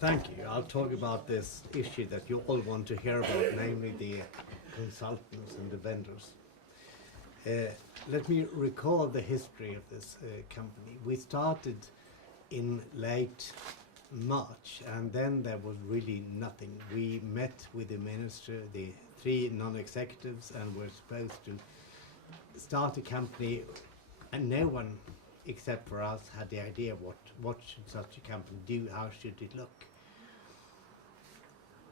Thank you. I'll talk about this issue that you all want to hear about, namely the consultants and the vendors. Let me recall the history of this company. We started in late March, and then there was really nothing. We met with the minister, the 3 non-executives, and were supposed to start a company, and no one except for us had the idea what should such a company do, how should it look.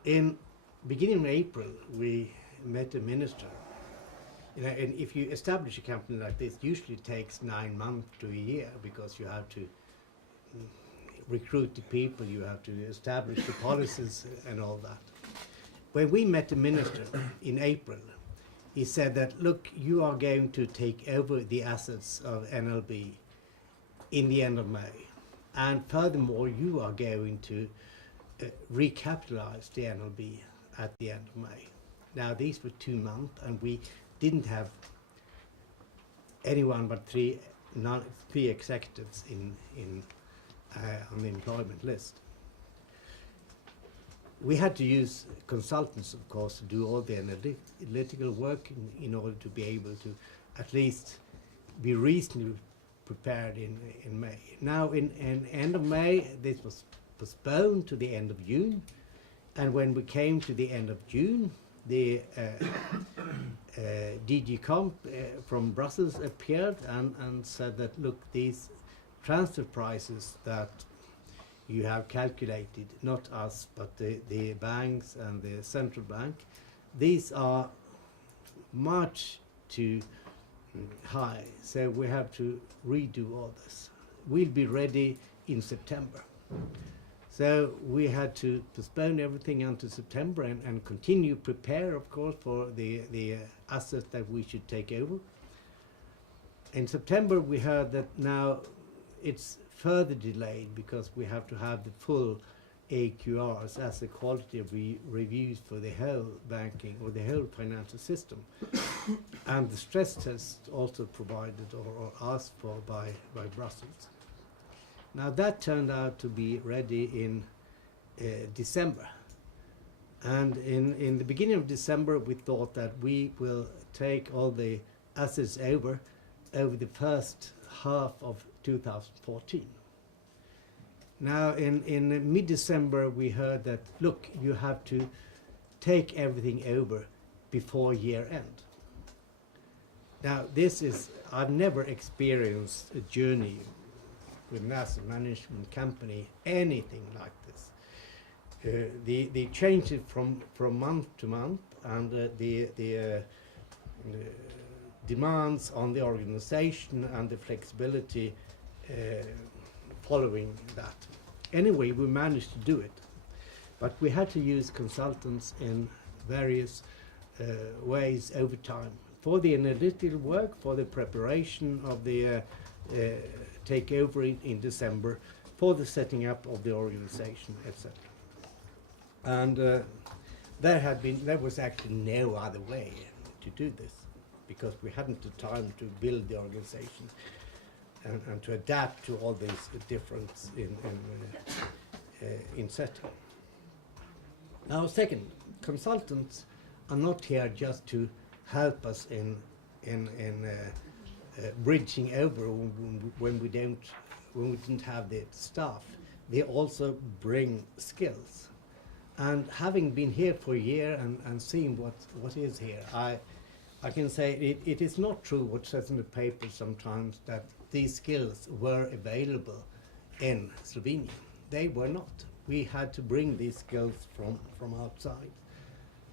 In beginning of April, we met a minister. You know, and if you establish a company like this, usually it takes 9 months to a year, because you have to recruit the people, you have to establish the policies and all that. When we met the minister in April, he said that, look, you are going to take over the assets of NLB in the end of May. And furthermore, you are going to recapitalize the NLB at the end of May. Now, these were 2 months, and we didn't have anyone but three executives on the employment list. We had to use consultants, of course, to do all the analytical work in order to be able to at least be reasonably prepared in May. Now, in end of May, this was postponed to the end of June, and when we came to the end of June, the DG Comp from Brussels appeared and said that, look, these transfer prices that you have calculated, not us, but the banks and the central bank, these are much too high, so we have to redo all this. We'll be ready in September. So we had to postpone everything until September and continue prepare, of course, for the assets that we should take over. In September, we heard that now it's further delayed because we have to have the full AQRs as the quality reviews for the whole banking or the whole financial system. And the stress test also provided or asked for by Brussels. Now that turned out to be ready in December. And in the beginning of December, we thought that we will take all the assets over the first half of 2014. Now in mid-December, we heard that, look, you have to take everything over before year end. Now this is, I've never experienced a journey with an asset management company, anything like this. The changes from month to month, and the demands on the organization and the flexibility following that. Anyway, we managed to do it, but we had to use consultants in various ways over time for the analytical work, for the preparation of the takeover in December, for the setting up of the organization, etc. And there was actually no other way to do this, because we hadn't the time to build the organization and to adapt to all these differences in setting. Now, second, consultants are not here just to help us in bridging over when we didn't have the staff. They also bring skills. And having been here for a year and seeing what is here, I can say it is not true what says in the paper sometimes that these skills were available in Slovenia. They were not. We had to bring these skills from outside.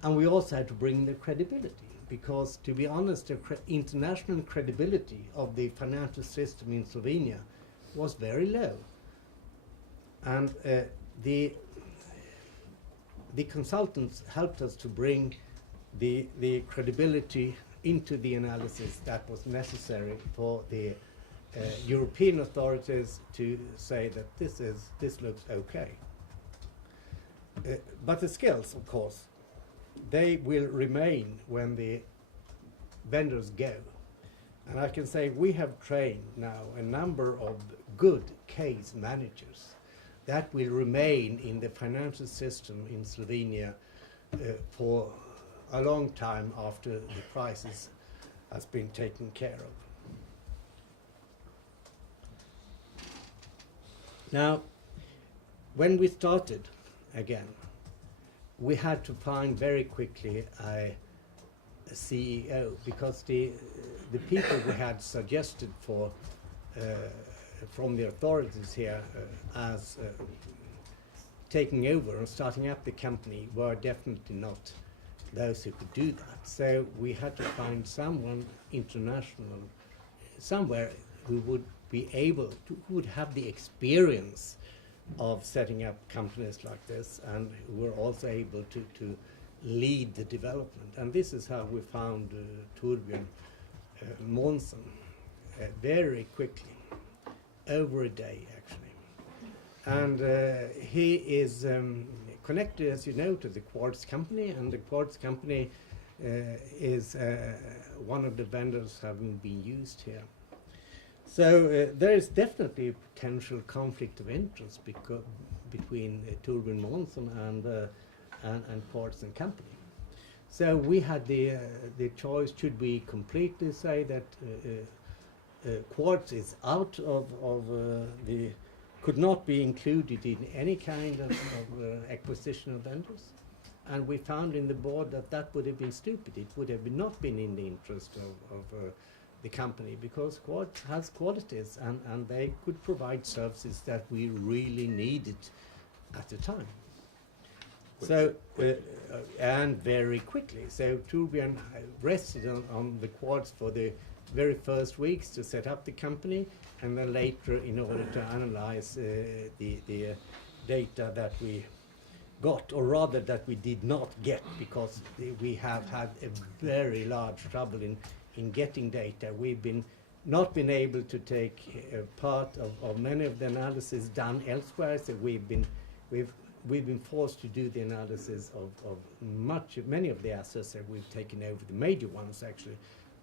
And we also had to bring the credibility, because, to be honest, the international credibility of the financial system in Slovenia was very low. And the consultants helped us to bring the credibility into the analysis that was necessary for the European authorities to say that this looks okay. But the skills, of course, they will remain when the vendors go. And I can say we have trained now a number of good case managers that will remain in the financial system in Slovenia for a long time after the crisis has been taken care of. Now, when we started again, we had to find very quickly a CEO, because the people we had suggested for from the authorities here as taking over and starting up the company were definitely not those who could do that. So we had to find someone international, somewhere who would be able to, who would have the experience of setting up companies like this, and who were also able to lead the development. And this is how we found Torbjörn Månsson very quickly, over a day actually. And he is connected, as you know, to the Quartz company, and the Quartz company is one of the vendors having been used here. So there is definitely a potential conflict of interest between Torbjörn Månsson and Quartz and company. So we had the choice: should we completely say that Quartz is out of the, could not be included in any kind of acquisition of vendors? And we found in the board that that would have been stupid. It would have not been in the interest of the company, because Quartz has qualities and they could provide services that we really needed at the time. So, and very quickly. So Torbjörn rested on the Quartz for the very first weeks to set up the company, and then later in order to analyze the data that we got, or rather that we did not get, because we have had a very large trouble in getting data. We've not been able to take part of many of the analysis done elsewhere, so we've been forced to do the analysis of many of the assets that we've taken over, the major ones actually,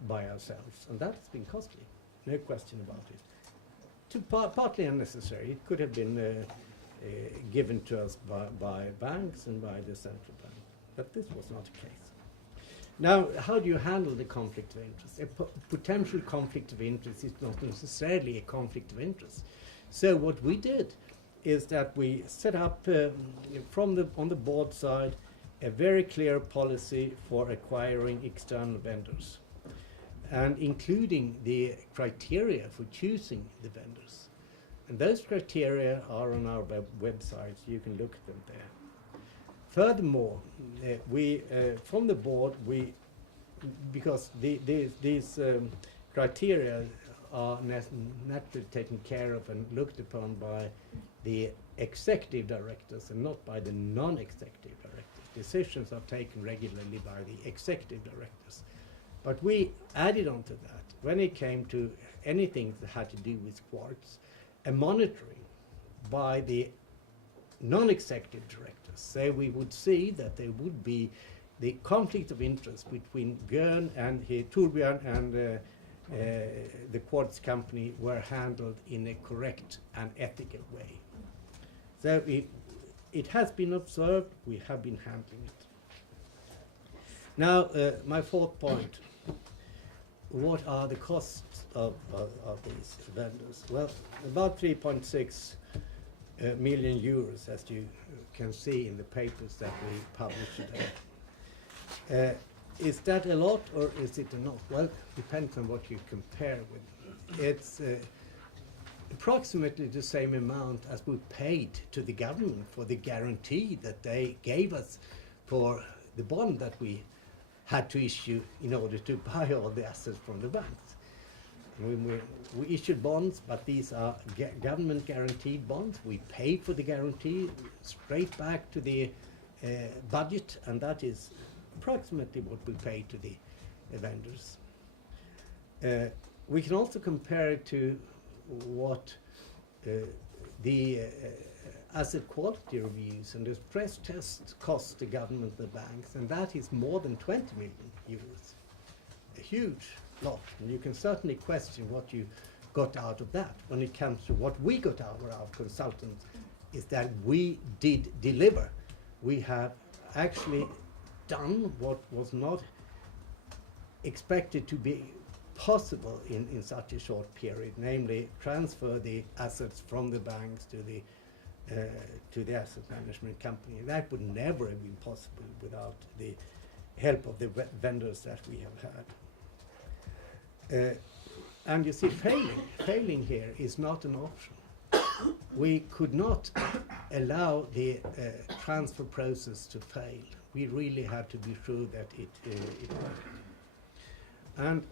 by ourselves, and that's been costly, no question about it. Partly unnecessary. It could have been given to us by banks and by the central bank, but this was not the case. Now, how do you handle the conflict of interest? A potential conflict of interest is not necessarily a conflict of interest. So what we did is that we set up on the board side a very clear policy for acquiring external vendors, and including the criteria for choosing the vendors. And those criteria are on our website, so you can look at them there. Furthermore, we from the board, because these criteria are naturally taken care of and looked upon by the executive directors and not by the non-executive directors. Decisions are taken regularly by the executive directors. But we added on to that, when it came to anything that had to do with Quartz, a monitoring by the non-executive directors. So we would see that there would be the conflict of interest between Björn and Torbjörn and the Quartz company were handled in a correct and ethical way. So it has been observed, we have been handling it. Now, my fourth point. What are the costs of these vendors? Well, about 3.6 million euros, as you can see in the papers that we published today. Is that a lot or is it not? Well, depends on what you compare with. It's approximately the same amount as we paid to the government for the guarantee that they gave us for the bond that we had to issue in order to buy all the assets from the banks. We issued bonds, but these are government guaranteed bonds. We paid for the guarantee straight back to the budget, and that is approximately what we paid to the vendors. We can also compare it to what the asset quality reviews and the stress tests cost the government and the banks, and that is more than 20 million euros. A huge lot. And you can certainly question what you got out of that when it comes to what we got out of our consultants is that we did deliver. We have actually done what was not expected to be possible in such a short period, namely transfer the assets from the banks to the asset management company. That would never have been possible without the help of the vendors that we have had. And you see, failing here is not an option. We could not allow the transfer process to fail. We really had to be sure that it worked. And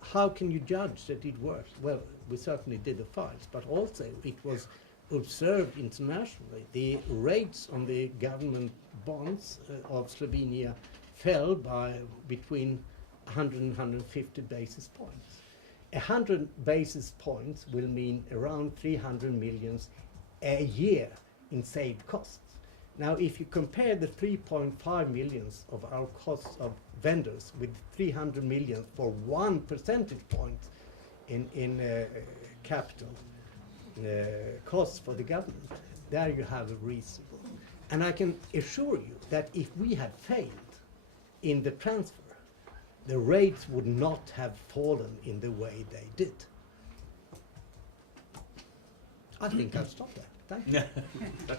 how can you judge that it worked? Well, we certainly did the files, but also it was observed internationally. The rates on the government bonds of Slovenia fell by between 100 and 150 basis points. 100 basis points will mean around 300 million a year in saved costs. Now, if you compare the 3.5 million of our costs of vendors with 300 million for 1 percentage point in capital costs for the government, there you have a reasonable. And I can assure you that if we had failed in the transfer, the rates would not have fallen in the way they did. I think I'll stop there. Thank you.